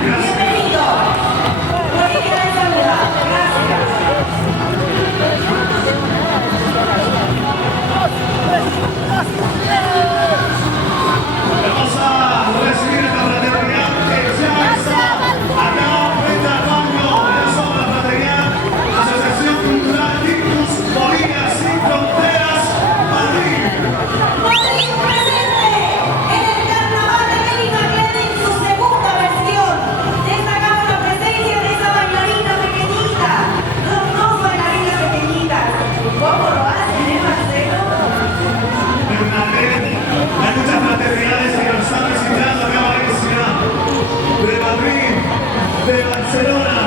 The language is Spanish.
Bienvenido. Policía de Seguridad. Vamos a recibir esta fraternidad que ya está acá frente al baño de la zona fraternidad. Asociación Cultural Ictus Bolivia Sin Fronteras, Madrid. Madrid presente en el Carnaval de Benny McLean en su segunda versión. Destacamos la presencia de esa bailarina pequeñita. Son dos bailarinas pequeñitas. ¿Cómo lo hacen, Marcelo? Bernadette, hay muchas fraternidades que nos están visitando acá en Valencia, de Madrid, de Barcelona.